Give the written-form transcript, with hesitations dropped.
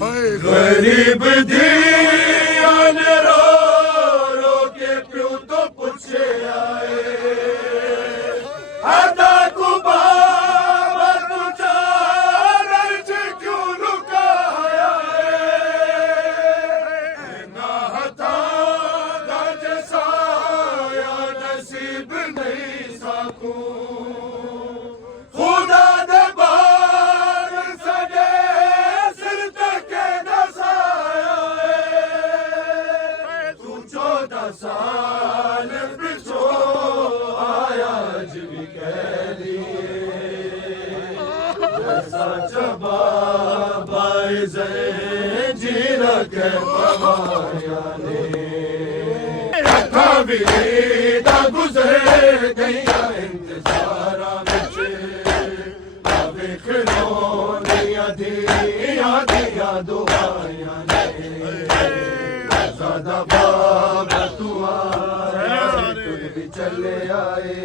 गरीब धियान रो रो के प्यू तो पूछे आए आदा कुबा तुझा रज क्यों रुकाया ना हथा गज साया नसीब नहीं साकू खुदा दे बार सजे सिर तक दसाया तू 14 साल पिछो आया भी कह दिए चबा बाइज़े जीरा के पवाया ने रखा भी दा गुजरे गया इंतजारा विच वेखनो दिया दिया दिया दुआया ने ज़्यादा बाबा तू आया तुझ भी चले आए।